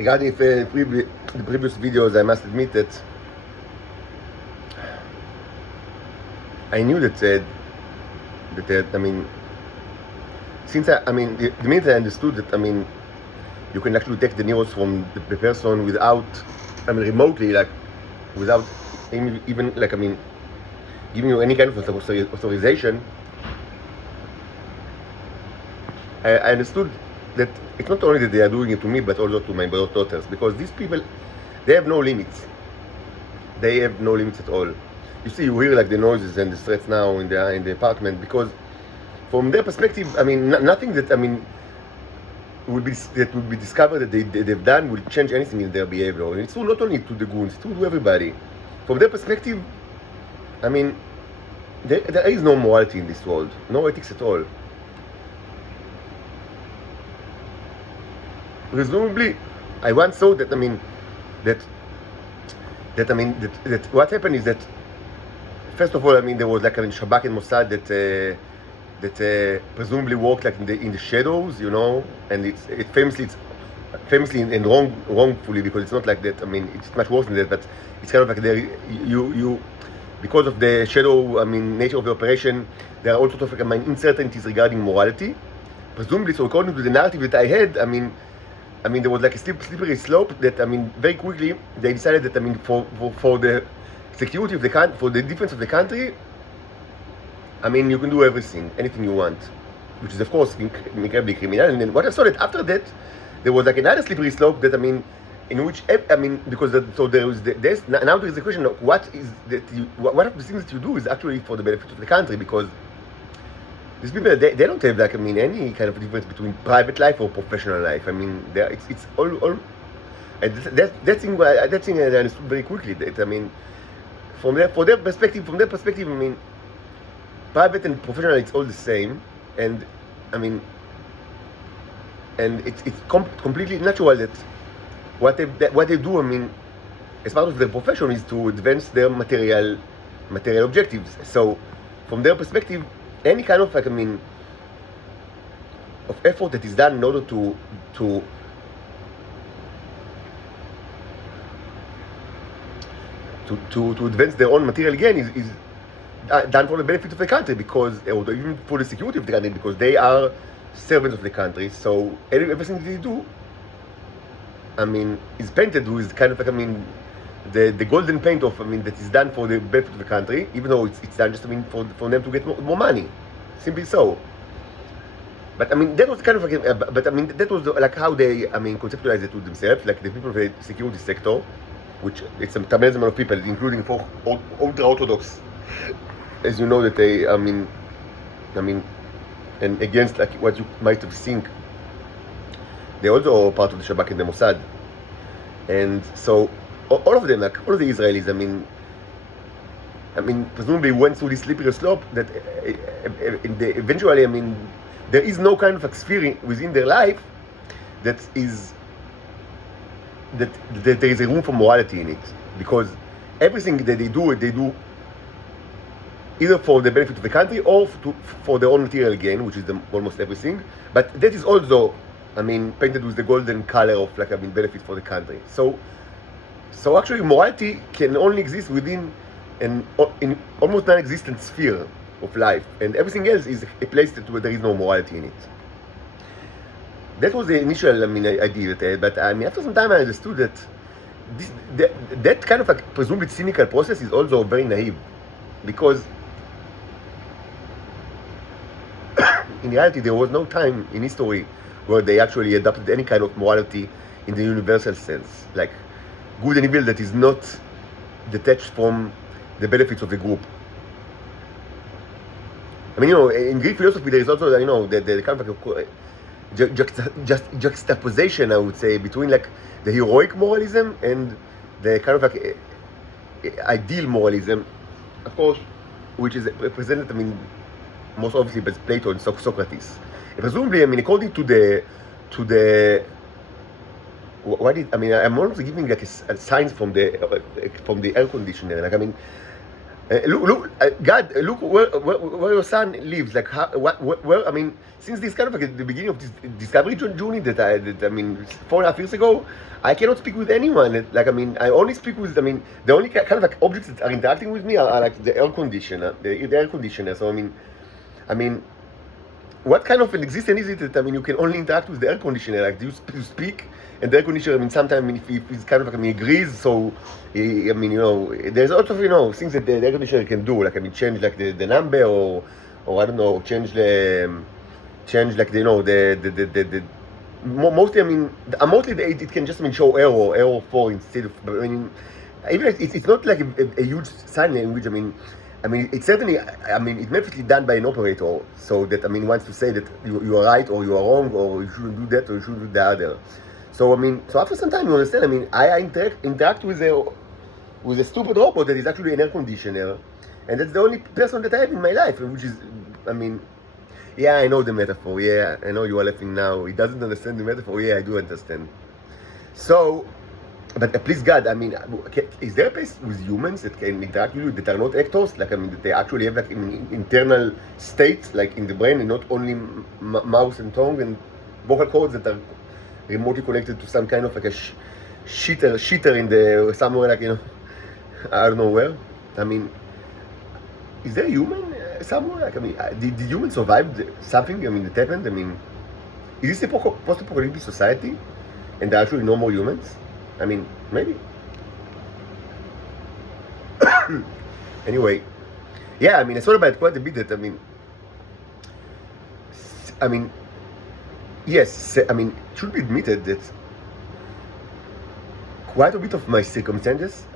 Regarding the previous videos, I must admit that I knew that I mean, since the minute I understood that you can actually take the news from the person without remotely, like without even like giving you any kind of authorization, I understood that it's not only that they are doing it to me, but also to my daughters, because these people, they have no limits. They have no limits at all. You see, you hear like the noises and the threats now in the apartment, because from their perspective, nothing that will be discovered that they've done will change anything in their behavior. And it's true not only to the goons, it's true to everybody. From their perspective, there is no morality in this world, no ethics at all. Presumably, I once saw that that what happened is that, first of all, there was like Shabak and Mossad that presumably worked like in the shadows, and it's famously and wrongfully, because it's not like that. It's much worse than that, but it's kind of like you because of the shadow nature of the operation, there are all sorts of uncertainties regarding morality. Presumably, so according to the narrative that I had, there was like a slippery slope that very quickly they decided that for the security of the country, for the defense of the country, you can do anything you want, which is of course incredibly criminal. And then what I saw that after that, there was like another slippery slope that in which because now there is a question of what of the things that you do is actually for the benefit of the country, because these people, they don't have like any kind of difference between private life or professional life. It's all and that thing I understood very quickly, that from their perspective, private and professional, it's all the same, and and it's completely natural that what they do as part of their profession is to advance their material objectives. So from their perspective, any kind of of effort that is done in order to advance their own material gain is done for the benefit of the country, because or even for the security of the country, because they are servants of the country. So everything that they do is painted with kind of like the golden paint of that is done for the benefit of the country, even though it's done just for them to get more money, simply so. But that was kind of like that was like how they conceptualize it to themselves, like the people of the security sector, which it's a tremendous amount of people, including for ultra orthodox, as you know, that they and against like what you might have seen, they're also part of the Shabak and the Mossad, and so all of them, like all of the Israelis, presumably went through this slippery slope that eventually, there is no kind of sphere within their life that there is a room for morality in it, because everything that they do either for the benefit of the country or for their own material gain, which is almost everything. But that is also, painted with the golden color of like benefit for the country. So actually, morality can only exist within in almost non-existent sphere of life, and everything else is a place where there is no morality in it. That was the initial idea that I had, but after some time I understood that that kind of like presumably cynical process is also very naive, because in reality there was no time in history where they actually adopted any kind of morality in the universal sense, like good and evil that is not detached from the benefits of the group. In Greek philosophy there is also the kind of like juxtaposition, I would say, between like the heroic moralism and the kind of like ideal moralism, of course, which is represented most obviously by Plato and Socrates. And presumably, according to the what I'm also giving like a science from the air conditioner. Like God, look where your son lives. Like, how, where, I mean, since this kind of like the beginning of this discovery journey that I mean, 4.5 years ago, I cannot speak with anyone. Like, I mean, I only speak with, I mean, the only kind of like objects that are interacting with me are like the air conditioner, the air conditioner. So, I mean, what kind of an existence is it that, I mean, you can only interact with the air conditioner? Like, do you speak? And the air conditioner, I mean, sometimes, I mean, if it's kind of like, I mean, agrees, so, I mean, you know, there's a lot of, you know, things that the air conditioner can do, like, I mean, change, like, the number, or I don't know, change, like, you know, mostly, I mean, mostly it can just, I mean, show error 4 instead of, I mean, even if it's not like a huge sign language, I mean, it's certainly, I mean, it may be done by an operator, so that, I mean, wants to say that you are right, or you are wrong, or you shouldn't do that, or you should do the other. So, I mean, so after some time, you understand, I mean, I interact with a stupid robot that is actually an air conditioner, and that's the only person that I have in my life, which is, I mean, yeah, I know the metaphor, yeah, I know you are laughing now, he doesn't understand the metaphor, yeah, I do understand. So, but please God, I mean, is there a place with humans that can interact with you that are not actors? Like, I mean, that they actually have like internal states, like in the brain, and not only mouth and tongue and vocal cords that are remotely connected to some kind of like a shitter in the somewhere, like, you know, I don't know where. I mean, is there a human somewhere? Like, I mean, did humans survive something? I mean, that happened. I mean, is this a post-apocalyptic society, and there are actually no more humans? I mean, maybe. Anyway, yeah, I mean, I thought about it quite a bit. That I mean, yes, I mean, it should be admitted that quite a bit of my circumstances,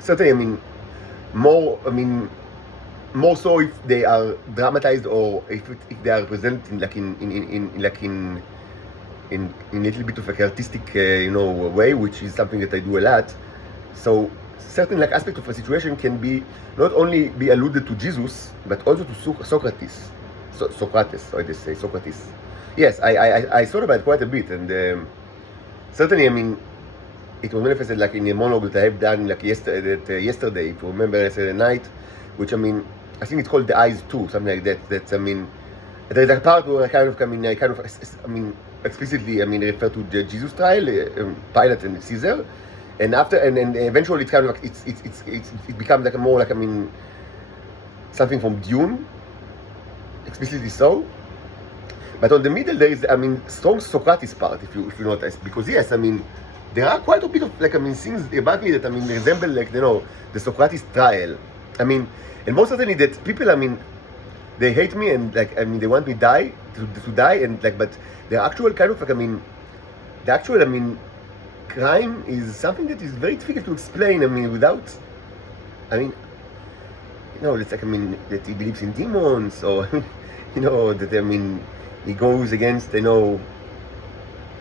certainly, more so if they are dramatized, or if they are presented in a little bit of like artistic, you know, way, which is something that I do a lot. So certain like aspect of a situation can be not only be alluded to Jesus, but also to Socrates. Socrates, I just say Socrates. Yes, I thought about it quite a bit, and certainly, I mean, it was manifested like in a monologue that I have done like yesterday, if you remember, yesterday night, which, I mean, I think it's called The Eyes 2, something like that. That, I mean, there's a part where I explicitly, I mean, refer to the Jesus trial, Pilate and Caesar, and after, and eventually it's kind of like it becomes like a more like, I mean, something from Dune, explicitly so. But on the middle there is, I mean, strong Socrates part, if you notice, because yes, I mean, there are quite a bit of like, I mean, things about me that, I mean, resemble like, you know, the Socrates trial. I mean, and most certainly that people, I mean, they hate me, and like, I mean, they want me to die, and like, but the actual kind of like, I mean, crime is something that is very difficult to explain. I mean, without, I mean, you know, it's like, I mean, that he believes in demons, or you know, that, I mean, he goes against, you know,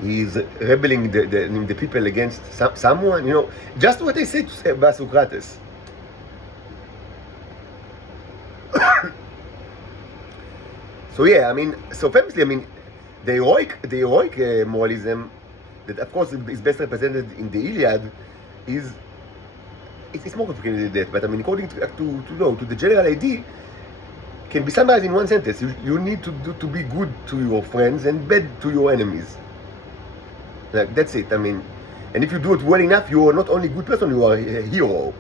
he's rebelling the people against someone, you know, just what I said about Socrates. So yeah, I mean, so famously, I mean, the heroic moralism that, of course, is best represented in the Iliad it's more complicated than that. But I mean, according to the general idea, can be summarized in one sentence: you need to be good to your friends and bad to your enemies. Like, that's it. I mean, and if you do it well enough, you are not only a good person, you are a hero.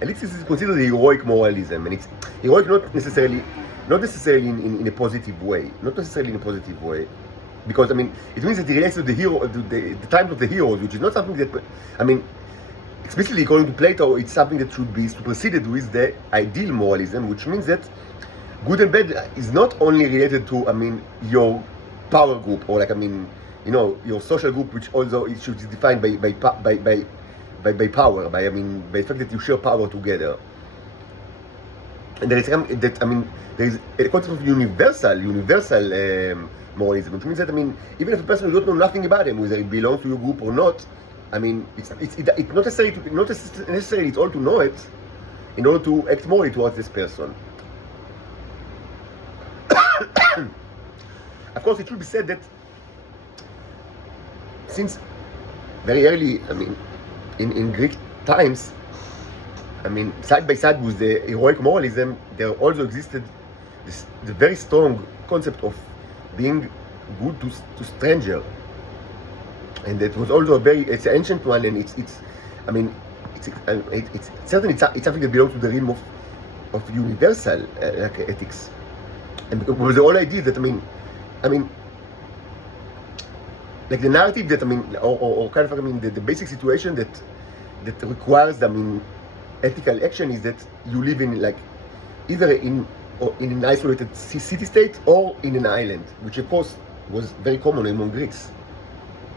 And this is considered heroic moralism, and it's heroic not necessarily in a positive way. Not necessarily in a positive way, because, I mean, it means that it relates to the hero, to the times of the heroes, which is not something that, I mean, explicitly according to Plato, it's something that should be superseded with the ideal moralism, which means that good and bad is not only related to, I mean, your power group, or like, I mean, you know, your social group, which also it should be defined by power, by the fact that you share power together. And there is that, I mean, there is a concept of universal moralism, which means that, I mean, even if a person you don't know nothing about him, whether he belongs to your group or not, I mean, it's not necessarily it's all to know it in order to act morally towards this person. Of course, it should be said that since very early, I mean, in Greek times, I mean, side by side with the heroic moralism, there also existed the very strong concept of being good to stranger, and it was also it's an ancient one, and it's I mean, it's certainly it's something that belongs to the realm of universal like ethics, and because the whole idea that I mean, like the narrative that or kind of the basic situation that requires ethical action is that you live in like either in an isolated city state or in an island, which of course was very common among Greeks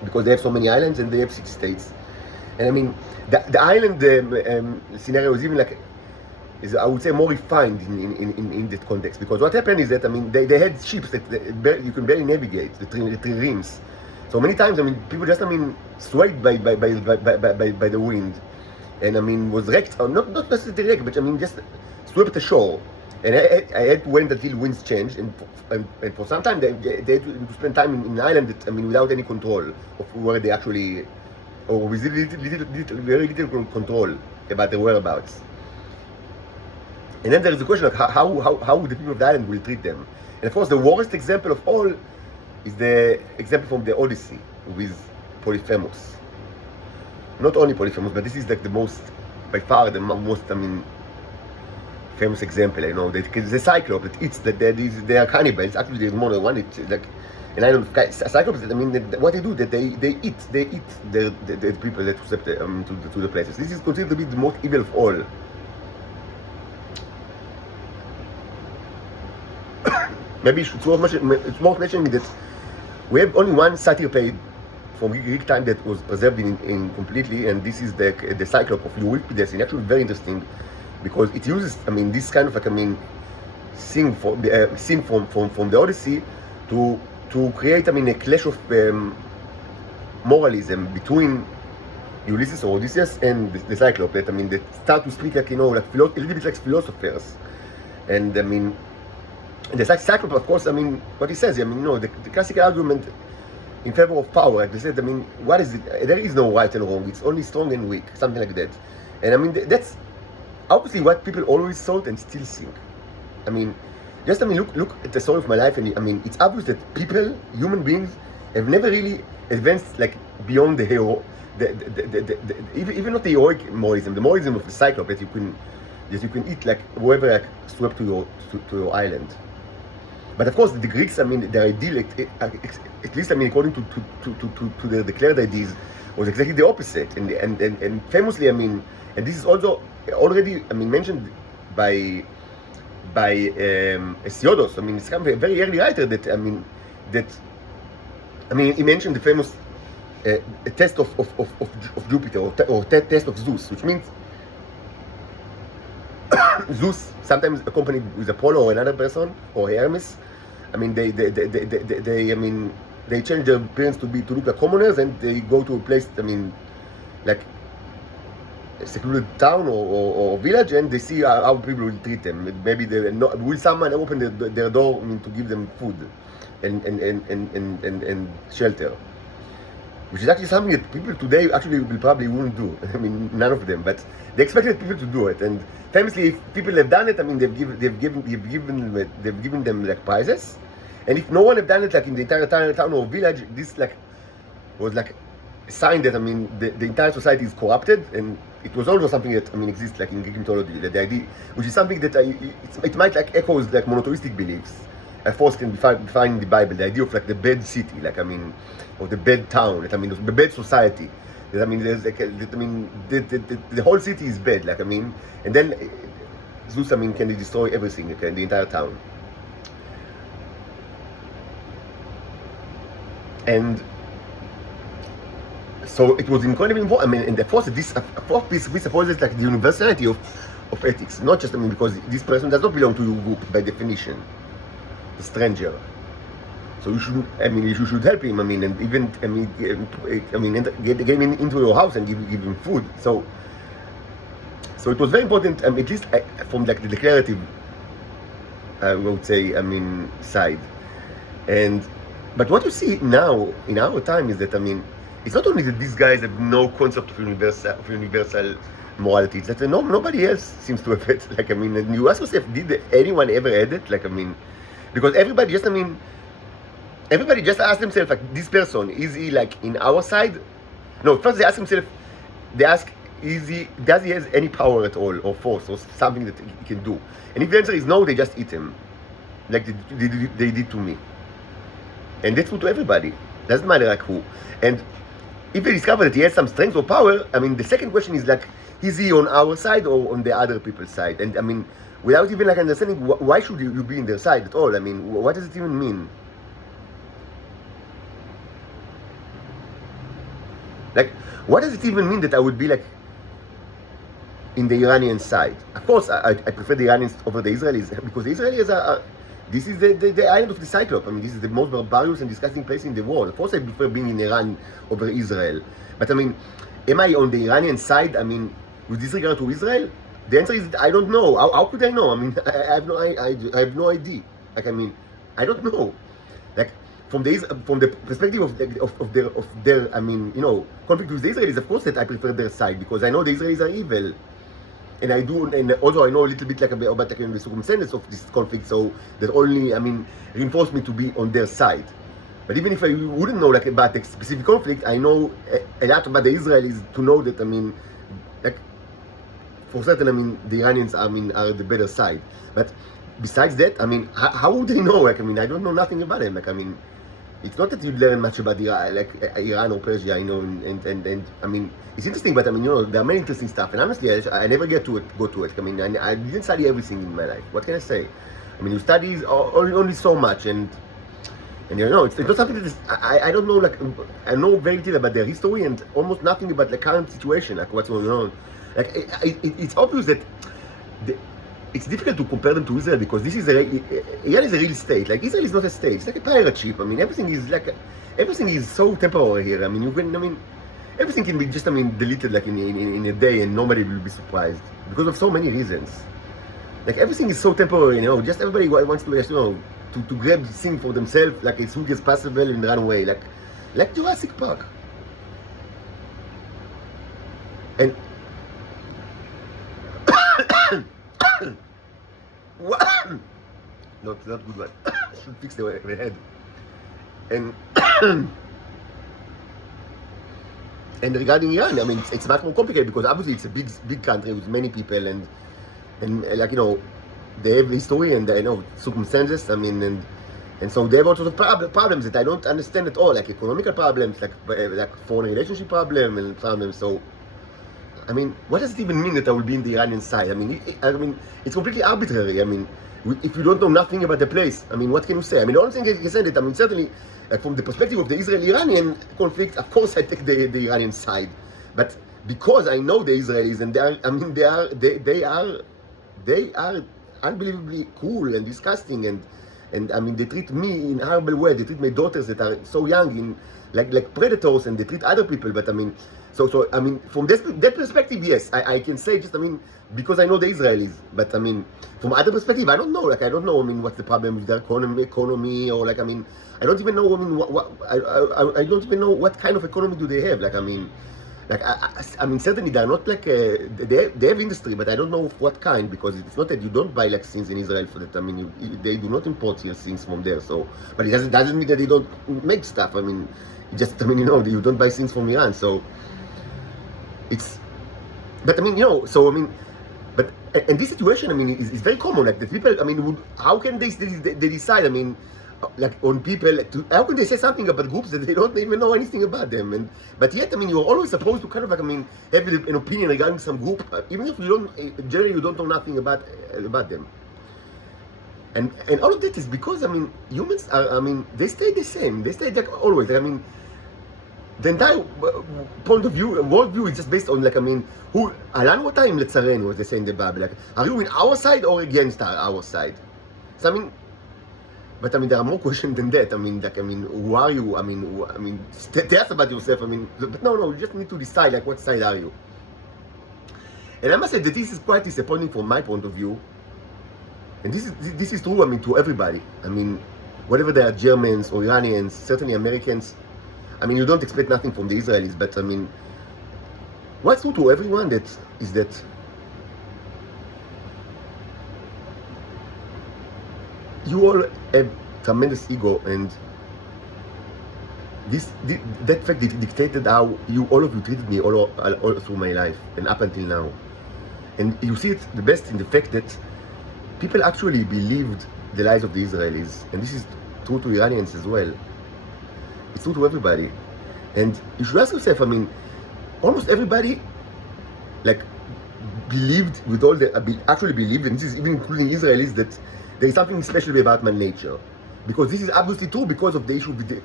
because they have so many islands and they have city states. And I mean the island scenario is even like I would say more refined in that context, because what happened is that they had ships that you can barely navigate the three rims. So many times people just swayed by the wind, and was wrecked, or not necessarily wrecked, but just swept ashore. And I had to wait until winds changed, and for some time they had to spend time in an island that without any control of where they actually, or with very little control about their whereabouts. And then there is the question of how the people of the island will treat them. And of course, the worst example of all is the example from the Odyssey with Polyphemus. Not only Polyphemus, but this is like the most, by far, the most, famous example. The Cyclope that eats, that they are cannibals. Actually, there's more than one. It's like an island of Cyclopes. What they do, that they eat the people that accept to the places. This is considered to be the most evil of all. Maybe it's worth mentioning that we have only one satyr play from Greek time that was preserved in completely, and this is the Cyclope of Euripides. And actually very interesting because it uses this kind of like scene from the Odyssey to create a clash of moralism between Ulysses or Odysseus and the Cyclope. That they start to speak like a little bit like philosophers, and the Cyclope, of course, what he says, the classical argument in favor of power, like they said, what is it? There is no right and wrong, it's only strong and weak, something like that. And that's obviously what people always thought and still think. Look at the story of my life, and it's obvious that people, human beings, have never really advanced like beyond the hero, even not the heroic moralism, the moralism of the Cyclope that you can eat like whoever like swept to your island. But of course, the Greeks, their ideal, at least according to their declared ideas, was exactly the opposite. And famously, and this is also already, mentioned by Hesiodos. It's kind of a very early writer that, he mentioned the famous test of Jupiter, or test of Zeus, which means Zeus, sometimes accompanied with Apollo or another person, or Hermes. They change their appearance to look like commoners, and they go to a place, like a secluded town or village, and they see how people will treat them. Maybe will someone open their door to give them food and shelter, which is actually something that people today actually probably wouldn't do. None of them, but they expected people to do it. And famously, if people have done it, they've given them like prizes. And if no one have done it, like in the entire town or village, this like was like a sign that the entire society is corrupted. And it was also something that exists like in Greek mythology, that the idea, which is something that it might like echoes like monotheistic beliefs. Of course, can be found in the Bible, the idea of like the bad city, like or the bad town, that the bad society. That there's like the whole city is bad, like and then Zeus can destroy everything, okay, the entire town. And so it was incredibly important. And of course, this presupposes like the universality of ethics, not just because this person does not belong to your group by definition, a stranger. So you should help him. And even get him into your house and give him food. So it was very important. At least from like the declarative, I would say, side. But what you see now in our time is that it's not only that these guys have no concept of universal morality. It's that nobody else seems to have it. Like, I mean, and you ask yourself, did anyone ever had it? Like, I mean, because everybody just ask themselves, like, this person, is he like in our side? No, first they ask themselves, does he has any power at all, or force, or something that he can do? And if the answer is no, they just eat him, like they did to me. And that's true to everybody. Doesn't matter like who. And if they discover that he has some strength or power, I mean, the second question is like, is he on our side or on the other people's side? And I mean, without even like understanding why should you be in their side at all? I mean, what does it even mean? Like, what does it even mean that I would be like in the Iranian side? Of course, I prefer the Iranians over the Israelis, because the Israelis are, this is the island of the Cyclopes. I mean, this is the most barbarous and disgusting place in the world. Of course, I prefer being in Iran over Israel. But I mean, am I on the Iranian side? I mean, with disregard to Israel? The answer is, I don't know. How could I know? I mean, I have no idea. Like, I mean, I don't know. Like, from the perspective of their I mean, you know, conflict with the Israelis, of course that I prefer their side, because I know the Israelis are evil. And I do, and also I know a little bit like about the circumstances of this conflict, so that only, I mean, reinforced me to be on their side. But even if I wouldn't know like about the specific conflict, I know a lot about the Israelis to know that, I mean, like, for certain, I mean, the Iranians, I mean, are the better side. But besides that, I mean, how would they know? Like, I mean, I don't know nothing about them. Like, I mean, it's not that you learn much about Iran or Persia, you know, and I mean, it's interesting, but I mean, you know, there are many interesting stuff, and honestly, I never go to it. I mean, I didn't study everything in my life. What can I say? I mean, you study only so much, and you know, it's not something that is, I don't know, like, I know very little about their history and almost nothing about the current situation, like what's going on. Like, it's obvious that it's difficult to compare them to Israel, because Iran is a real state. Like, Israel is not a state. It's like a pirate ship. I mean, everything is so temporary here. I mean, everything can be just, I mean, deleted like in a day, and nobody will be surprised because of so many reasons. Like, everything is so temporary, you know. Just everybody wants to, you know, to grab things for themselves, like as soon as possible, and run away, like Jurassic Park. And not good one. Should fix the head. And and regarding Iran, I mean, it's much more complicated, because obviously it's a big country with many people, and like, you know, they have history and they know circumstances. I mean, and so they have all sorts of problems that I don't understand at all, like economical problems, like foreign relationship problems. So, I mean, what does it even mean that I will be in the Iranian side? I mean, it's completely arbitrary. I mean, if you don't know nothing about the place, I mean, what can you say? I mean, the only thing I can say that, I mean, certainly, from the perspective of the Israeli-Iranian conflict, of course I take the Iranian side. But because I know the Israelis, and they are unbelievably cruel and disgusting, and I mean, they treat me in a horrible way. They treat my daughters that are so young like predators, and they treat other people. But I mean, so I mean, from that perspective, yes, I can say, just, I mean, because I know the Israelis. But I mean, from other perspective, I don't know. Like, I don't know, I mean, what's the problem with their economy, or like, I mean, I don't even know. I mean, I don't even know what kind of economy do they have. Like, I mean, like, I mean, certainly they're not like they have industry, but I don't know what kind, because it's not that you don't buy like things in Israel for that. I mean, they do not import here things from there. So, but it doesn't mean that they don't make stuff. I mean, just, I mean, you know, you don't buy things from Iran. So it's, but I mean, you know, so I mean, but and this situation, I mean, is very common. Like, the people, I mean, how can they decide? I mean, like, on people, how can they say something about groups that they don't even know anything about them? But yet, I mean, you're always supposed to kind of, like, I mean, have an opinion regarding some group, even if you don't, generally you don't know nothing about them. And all of that is because, I mean, humans are, I mean, they stay the same. They stay like always. I mean, the entire point of view, worldview is just based on, like, I mean, עלינו אותם לצערנו, as they say in the Bible. Like, are you in our side or against our side? So, I mean, but I mean, there are more questions than that. I mean, like, I mean, who are you? I mean, tell us about yourself. I mean, but no, you just need to decide, like, what side are you? And I must say that this is quite disappointing from my point of view. And this is true, I mean, to everybody. I mean, whether they are Germans or Iranians, certainly Americans. I mean, you don't expect nothing from the Israelis, but I mean, what's true to everyone that is that you all have tremendous ego, and that fact dictated how all of you treated me all through my life and up until now. And you see it the best in the fact that people actually believed the lies of the Israelis, and this is true to Iranians as well. It's true to everybody. And you should ask yourself, I mean, almost everybody like believed with all the actually believed, and this is even including Israelis, that there is something special about my nature, because this is obviously true because of the issue with the,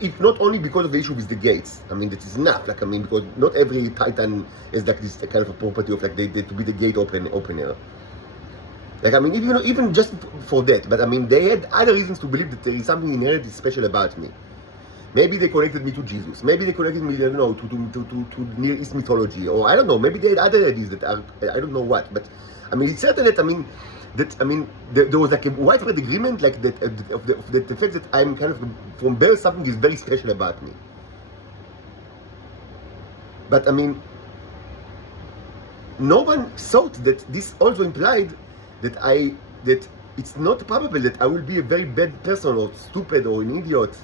if not only because of the issue with the gates. I mean, that is enough. Like, I mean, because not every Titan is like this kind of a property of like they to be the gate opener. Like, I mean, even just for that, but I mean, they had other reasons to believe that there is something inherently special about me. Maybe they connected me to Jesus. Maybe they connected me, I don't know, to Near East mythology, or I don't know. Maybe they had other ideas that are, I don't know what. But I mean, it's certain that there was like a widespread agreement, like that of the fact that I'm kind of from birth something is very special about me. But I mean, no one thought that this also implied that it's not probable that I will be a very bad person or stupid or an idiot,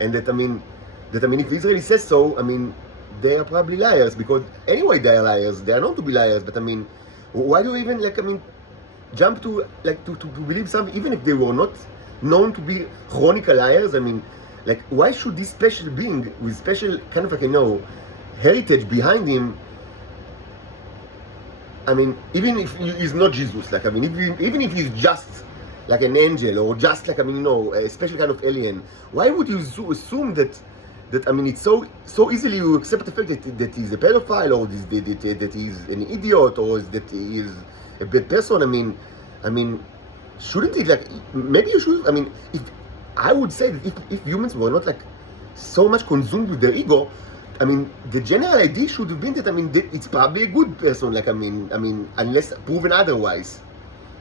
and that I mean if Israel says so, I mean they are probably liars, because anyway they are liars. They are known to be liars. But I mean, why do you even jump to to believe something even if they were not known to be chronic liars? I mean, like, why should this special being with special kind of heritage behind him, I mean, even if he's not Jesus, like, I mean, even if he's just like an angel or just like, a special kind of alien, why would you assume that I mean, it's so easily you accept the fact that he's a pedophile, or that he's an idiot, or that he is a bad person? I mean, shouldn't it, like, maybe you should, I mean, if I would say that if humans were not like so much consumed with their ego, I mean, the general idea should have been that, I mean, that it's probably a good person, like, I mean, unless proven otherwise,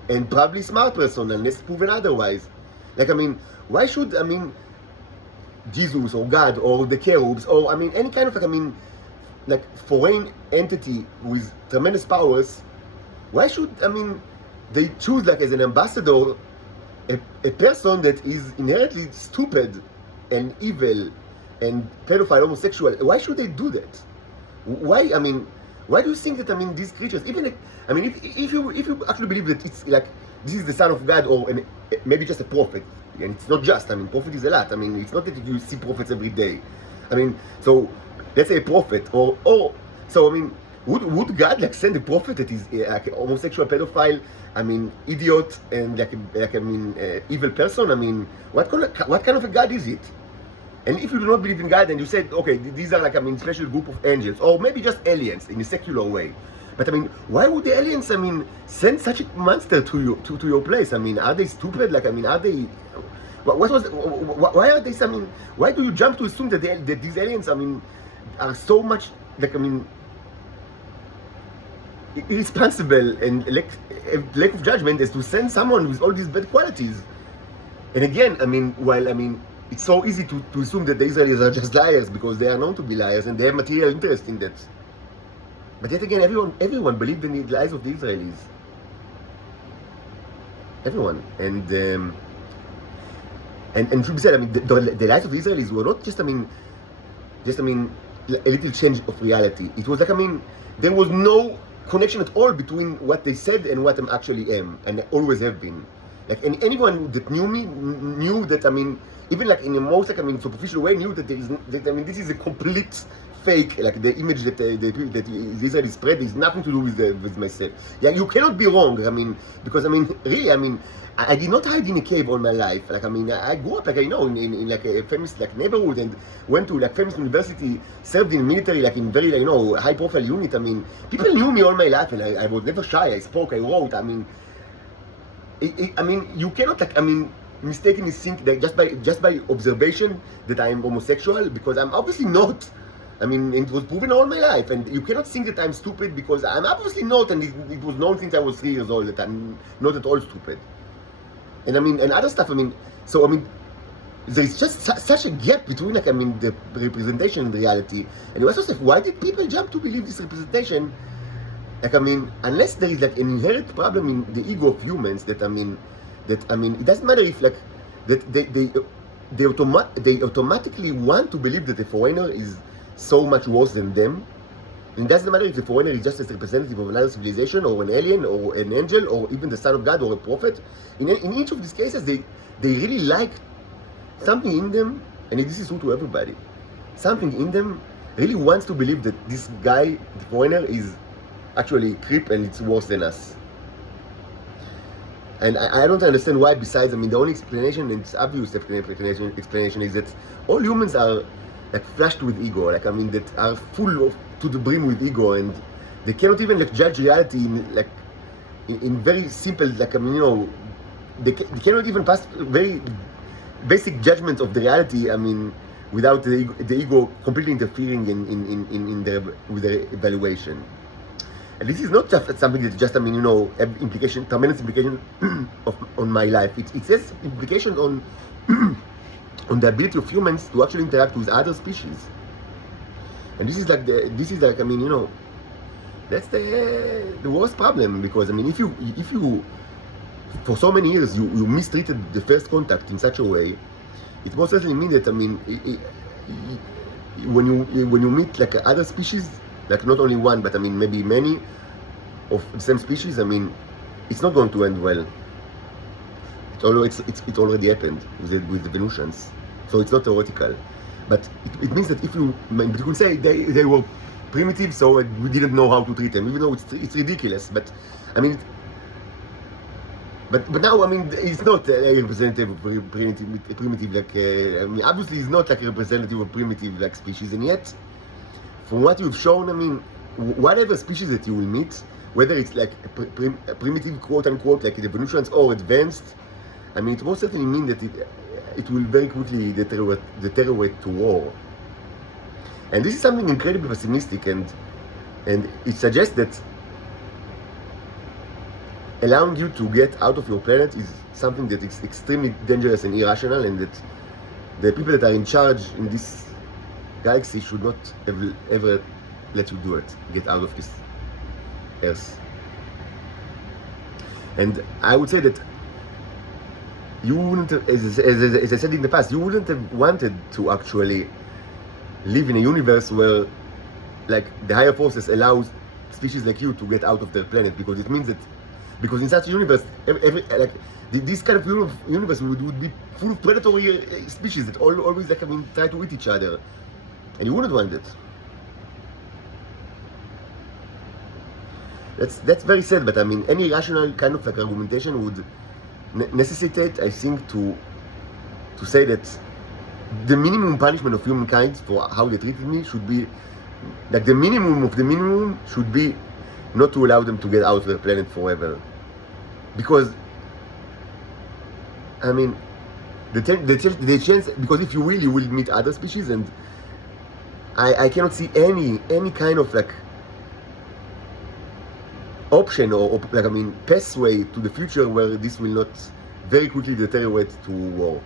and probably smart person, unless proven otherwise. Like, I mean, why should, Jesus or God or the cherubs, or, any kind of, like foreign entity with tremendous powers, why should, they choose, like, as an ambassador, a person that is inherently stupid and evil and pedophile, homosexual? Why should they do that? Why? I mean, why do you think that, these creatures, even like, if you actually believe that it's like this is the son of God, or maybe just a prophet, and it's not just, prophet is a lot. It's not that you see prophets every day. So let's say a prophet, or so would God like send a prophet that is like a homosexual, pedophile, idiot, and evil person? What kind of a God is it? And if you do not believe in God, and you said, okay, these are like special group of angels, or maybe just aliens in a secular way. But why would the aliens send such a monster to your place? Are they stupid? Like, are they? Why are they? Why do you jump to assume that these aliens are so much like irresponsible and lack of judgment as to send someone with all these bad qualities? And again, while it's so easy to assume that the Israelis are just liars because they are known to be liars and they have material interest in that. But yet again, everyone believed in the lies of the Israelis. Everyone. And should be said, the lies of the Israelis were not just, a little change of reality. It was like, there was no connection at all between what they said and what I actually am, and I always have been. Like, anyone that knew me knew that, even like in the most superficial way, knew that this is a complete fake. Like, the image that the Israeli spread is nothing to do with myself. Yeah, you cannot be wrong. Because really, I did not hide in a cave all my life. Like, I grew up, like, in like a famous like neighborhood, and went to like famous university, served in military, like in very high profile unit. People knew me all my life, and I was never shy. I spoke, I wrote. You cannot mistakenly think that just by observation that I am homosexual, because I'm obviously not. It was proven all my life, and you cannot think that I'm stupid, because I'm obviously not, and it was known since I was 3 years old that I'm not at all stupid. And and other stuff. there's just such a gap between, like, I mean, the representation and reality. And you ask yourself, why did people jump to believe this representation? Like, I mean, unless there is, like, an inherent problem in the ego of humans that, I mean, it doesn't matter if, like, that they automatically want to believe that the foreigner is so much worse than them. And it doesn't matter if the foreigner is just a representative of another civilization, or an alien, or an angel, or even the son of God, or a prophet. In each of these cases, they really like something in them, and this is true to everybody. Something in them really wants to believe that this guy, the foreigner, is actually a creep and it's worse than us. And I don't understand why, besides, I mean, the only explanation, and it's obvious explanation, is that all humans are, like, flushed with ego, like, I mean, that are full to the brim with ego, and they cannot even, like, judge reality in very simple, like, I mean, you know, they cannot even pass very basic judgment of the reality, I mean, without the ego completely interfering with their evaluation. And this is not just something that just, I mean, you know, tremendous implication on my life. It has implications on on the ability of humans to actually interact with other species. And this is like I mean, you know, that's the worst problem, because, I mean, if you for so many years you mistreated the first contact in such a way, it most certainly means that, I mean, when you meet, like, other species, like, not only one, but, I mean, maybe many of the same species, I mean, it's not going to end well. It already happened with the Venusians, so it's not theoretical. But it means that if you can say they were primitive, so we didn't know how to treat them, even though it's ridiculous. But, I mean, but now, I mean, it's not a representative of primitive, like, I mean, obviously it's not like a representative of primitive, like, species, and yet, from what you've shown, I mean, whatever species that you will meet, whether it's, like, a primitive, quote-unquote, like the Venusians, or advanced, I mean, it most certainly means that it will very quickly deteriorate to war. And this is something incredibly pessimistic, and it suggests that allowing you to get out of your planet is something that is extremely dangerous and irrational, and that the people that are in charge in this galaxy should not ever let you do it, get out of this Earth. And I would say that you wouldn't, as I said in the past, you wouldn't have wanted to actually live in a universe where, like, the higher forces allows species like you to get out of their planet, because it means that, because in such a universe, this kind of universe would be full of predatory species that always, like, I mean, try to eat each other, and you wouldn't want it. That's very sad, but, I mean, any rational kind of, like, argumentation would necessitate, I think, to say that the minimum punishment of humankind for how they treated me should be, like, the minimum of the minimum should be not to allow them to get out of their planet forever. Because, I mean, the chance, because if you will meet other species, and I cannot see any kind of, like, option or, like, I mean, pathway to the future where this will not very quickly deteriorate to war.